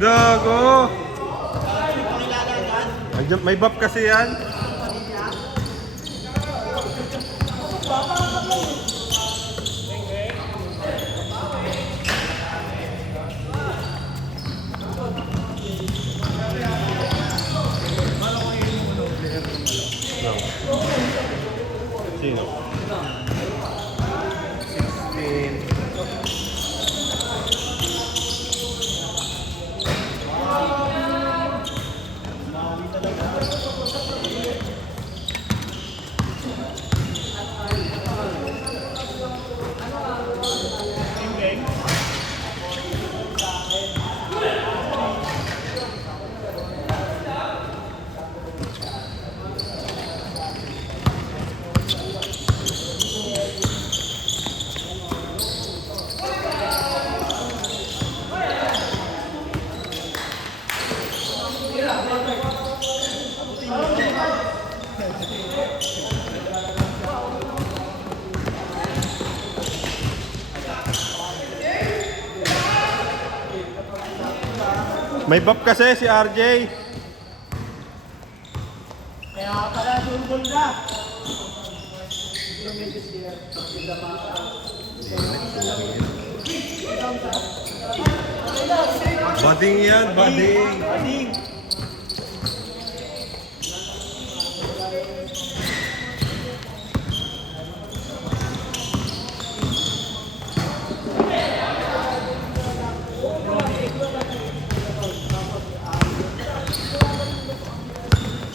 Gago! May buff kasi yan. Sino? 16. May buff kasi si RJ. Kaya pala sumbol na. Bading yan, bading. Bading.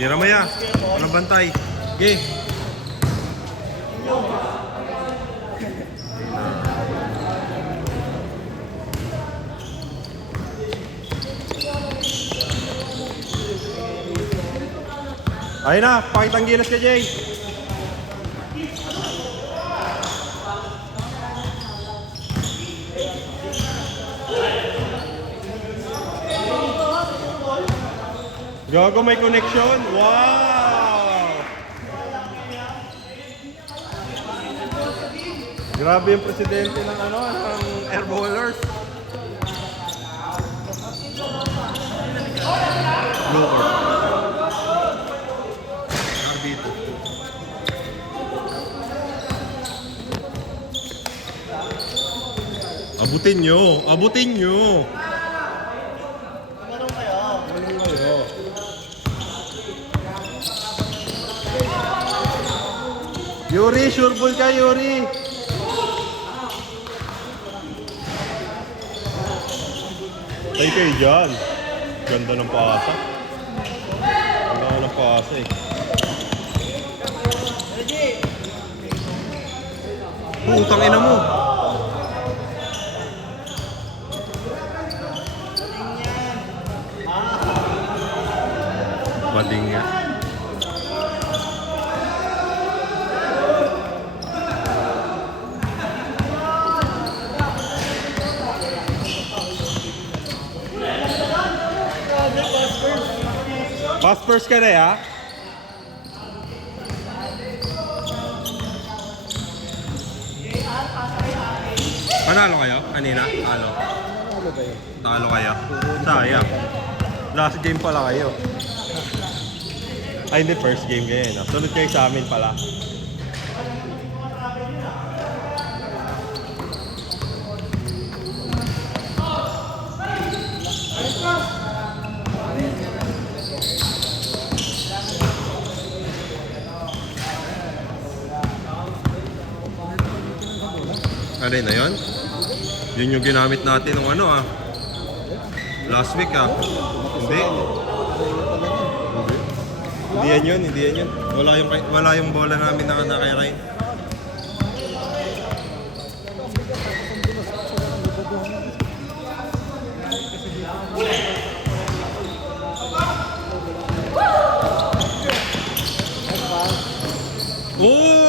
Si Ramaya, anong bantay? Okay. Ayun na, pakitang gilas ka, Jay. Gago, may connection. Wow! Grabe yung presidente ng ng air bowlers. Blower. Arbito. Abutin nyo! Abutin nyo! Yuri, sure ball ka, Yuri. Tay kayo dyan. Ganda ng pasa. Ganda ng pasa eh. Putang ina mo. Bading nga. Pass first ka na ya? Panalo kayo? Kanina? Talo? Talo kayo? Sayang. Last game pala kayo. Ay hindi, first game kayo. No? Sunod kayo sa amin pala. Ano na yun? Yun yung ginamit natin ng last week Hindi. Hindi yan yun, hindi yan yun. Wala yung bola namin na kay Ryan. Oh!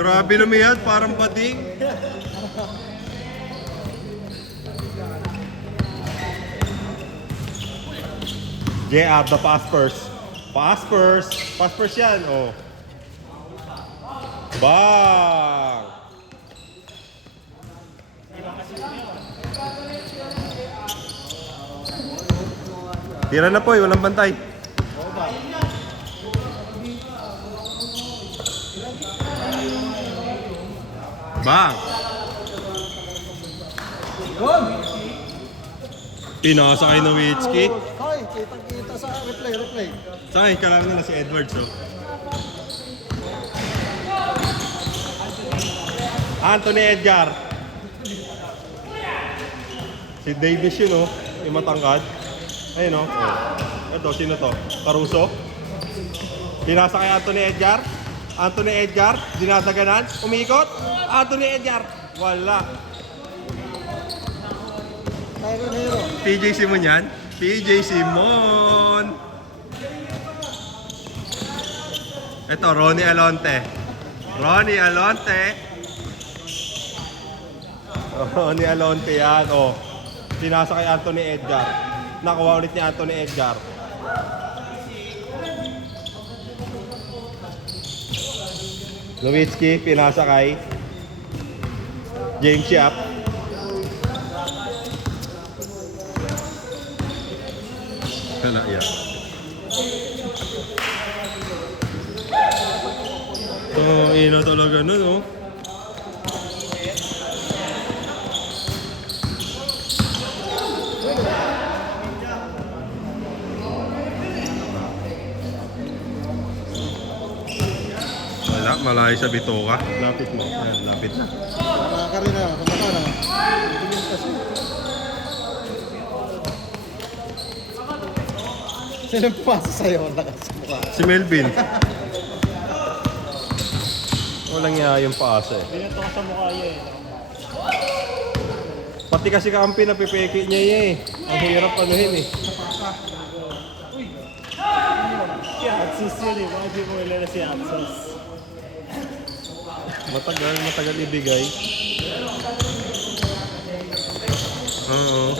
Grabe lumiyad, parang bading. JR, the pass first. Pass first. Pass first yan. Oh. Bang! Tira na po, walang bantay. Bang! Pinasa kay Nowitzki. Hoy, kitang-kita sa replay. Sa akin, kailangan na si Edwards, oh. Anthony Edgar. Si Davis yun, oh. Yung matangkad. Ayun, oh. Ito, sino to? Caruso. Pinasa kay Anthony Edgar. Anthony Edgar, dinasaganan. Umikot. Anthony Edgar. Wala. Tyron Hero. PJ Simon yan. PJ Simon. Ito, Ronnie Alonte. Ronnie Alonte. Ronnie Alonte yan. Oh. Pinasa kay Anthony Edgar. Nakuha ulit ni Anthony Edgar. Nowitzki, pinasa kay James Yap. Kala yan. Ina talaga nun, oh. Wala, malayo sa bitoka. Lapit mo. Ayan, lapit na. Kumaka rin na. Tingin kasi. Sinong pumasa sa'yo? Lakas sa mukha. Si Melvin. Walang niya yung paasa eh. Binato ka sa mukha niya eh. Pati kasi kaampi na pipeke niya eh. Ang hirap anuhin eh. Si Atsus yun eh. Bakit di mo ilala si Atsus? Matagal ibigay. Oo.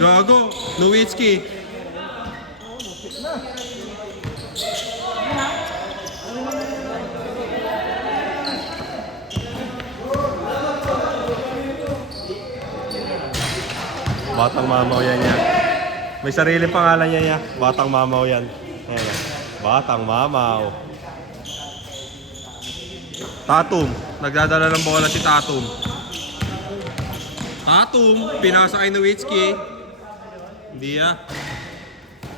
Gago, Nowitzki. Batang mamaw yan yan. May sarili pangalan niya yan. Batang mamaw yan. Ayan, oh. Batang mamaw. Tatum. Nagdadala ng bola si Tatum. Tatum. Pinasa kay Nowitzki. Hindi ah.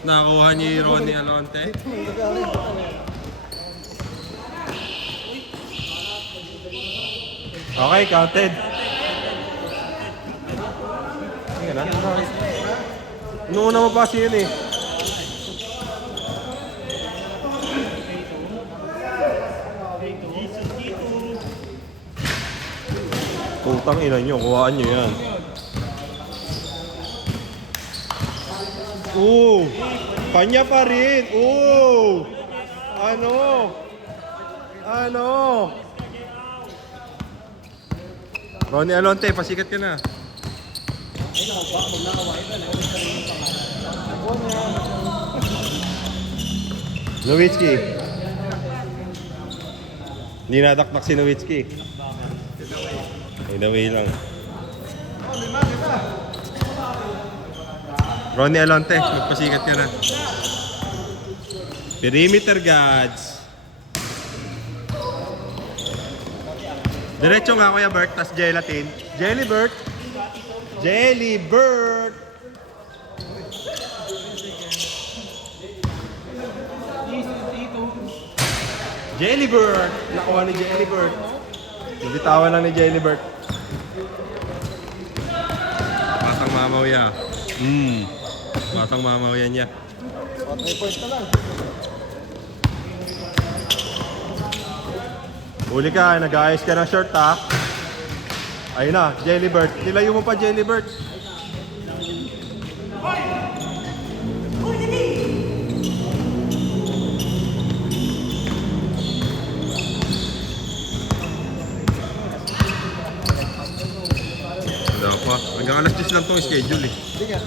Nakakuha niya yung Ronnie Alonte. Okay, counted. Sige na. Noon na mabasa yun eh. Putang ina nyo, kuhaan nyo yan. Kanya pa rin. Ano? Ronnie Alonte, pasikat ka na. Nowitzki. Hindi nadaktak si Nowitzki. Inaway lang. Ronnie Alonte, magpasikat ka na. Perimeter guards. Diretso nga Kuya Bert, tas gelatin. Jelly Bert. Jelly Bert. Jelly Bert. Nakuha ni Jelly Bert. Bitawan lang ni Jelly Bert. Batang mamaw yan. Batang mamaw yan niya. 3 points na lang. Huli ka, nag-ayos ka ng shirt ha. Ayun na, Jelly Bert. Nilayo mo pa Jelly Bert. Wala pa. Hanggang alas 10 lang itong schedule eh. Sige.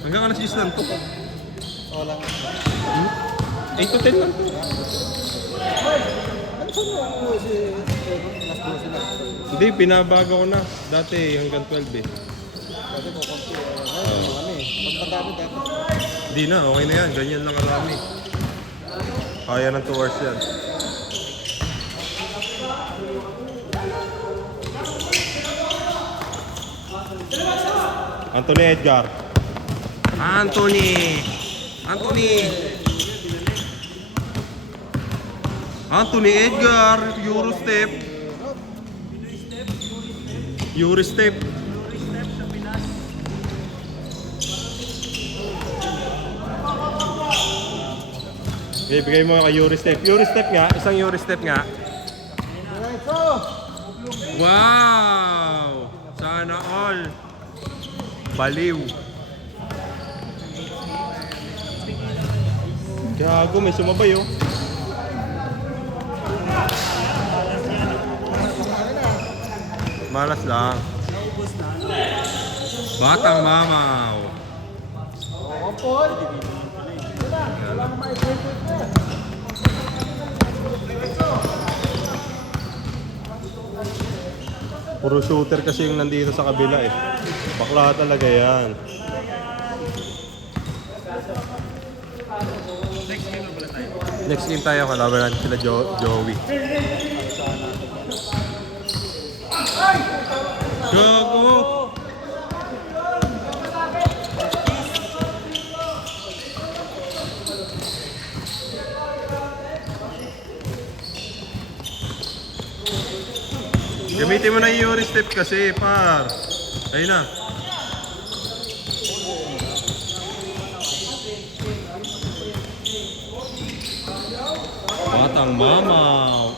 Hanggang alas 10 lang ito. Wala. Hmm? 8 to 10 lang to. Ano sa mga si Las 12 na? Hindi, pinabago ko na. Dati hanggang 12 eh. Kasi ko konti. Ngayon, marami. Mas madami dati. Hindi na, okay na yan. Ganyan lang karami. Kaya ng 2 hours yan. Anthony Edgar. Anthony! Anthony Edgar! Eurostep! Eurostep! Okay, bigay mo kay Eurostep. Eurostep nga, isang Eurostep nga. Wow! Sana all. Baliw. Gago, may sumabay oh. Malas lang. Batang mamaw. Puro shooter kasi yung nandito sa kabila eh. Bakla talaga yan. Next game tayo, kalaban natin sila Joey. Gago! Gamitin mo na yung Eurostep kasi, par. Ayun na. Batang mamaw.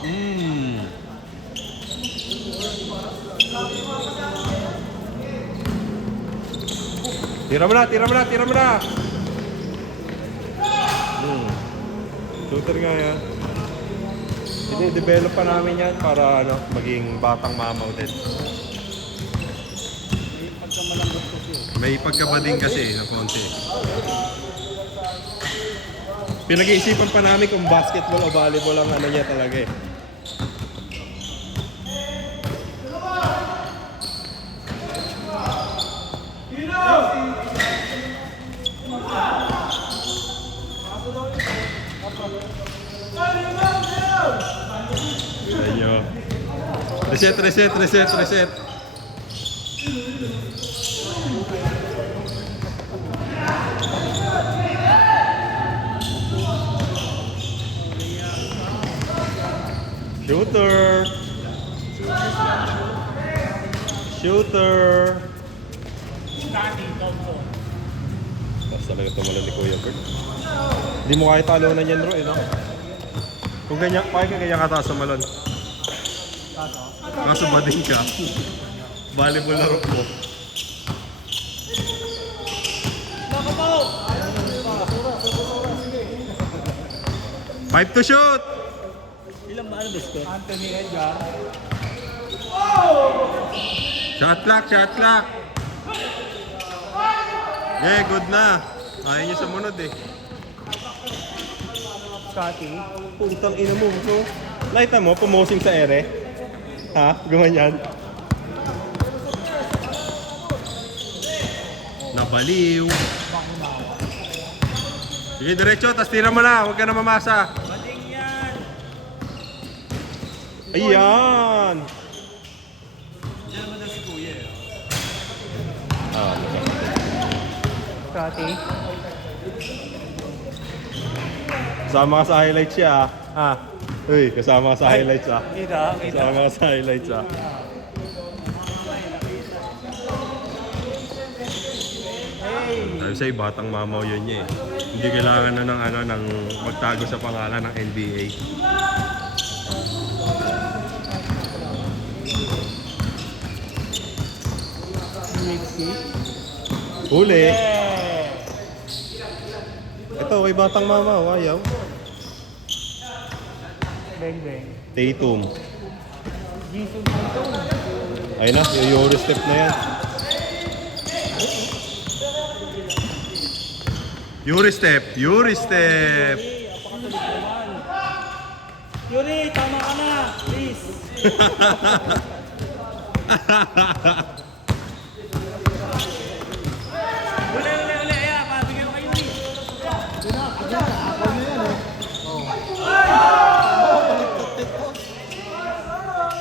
Tira mo na. Shooter nga yan. Develop pa namin yan para ano, maging batang mamaw din. May pagkabading kasi na konti. Pinag-iisipan pa namin kung basketball o volleyball ang ano niya talaga eh. Ayo. Reset. Shooter. Tapos talaga tumalon ni Kuya Bert. Hindi mo kaya talunan yan, bro, eh, no? Kung ganyan, kaya ganyan kataas sa malon. Kaso bading ka. Volleyball laro mo. Five to shoot! Ilang ba ano ba score? Anthony Edgar. Shot clock! Yeah, good na. Ayaw niya sa munod eh. Scotty. Puntang ina mo. So, nakita mo, pumosing sa ere. Ha? Gumanyan. Nabaliw. Sige, diretso. Tapos tira mo na. Huwag ka na mamasa. Bading yan. Ayan. Diyan naman na si Kuya eh. Scotty. Kasama ka sa highlights siya. Ha? Uy, kasama ka sa highlights ah. Kita. Kasama ka sa highlights ah. Sabi sa'yo, batang mamaw yun niya eh. Hindi kailangan na ng magtago sa pangalan ng NBA. Huli. Ito, kay batang mamaw, ayaw. Bang bang. Tatum. Jason Tatum. Ayun na, yung Eurostep na yan. Eurostep. Patuloy naman. Yuri, tama ka na. Please. Uli. Ayan, pabigyan ko kayo, Yuri.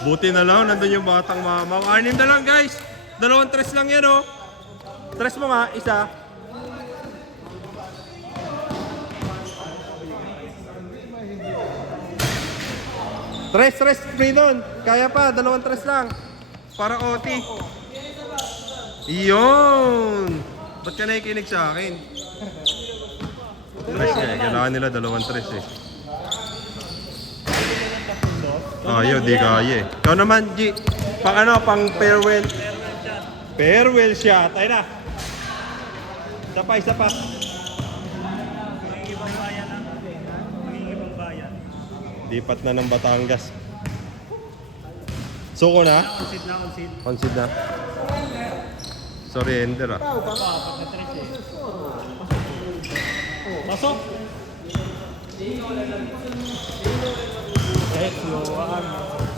Buti na lang, nandun yung batang mamaw. 6 na lang guys. 2 tres lang yan oh. Tres mo nga, isa. Tres, free doon. Kaya pa, 2 tres lang. Para OT. Iyon! Ba't ka nakikinig sa akin? Tres nga eh. Kailangan nila 2 tres eh. Ayaw, di kaya eh. Ikaw naman, G. Pang ano, pang farewell. Farewell shot. Ayun na. Isa pa. Magigibang bayan lang. Magigibang bayan. Lipat na ng Batangas. Suko na? Concede. Concede na. Surrender ah. Apat na tres eh. Pasok! Let's go.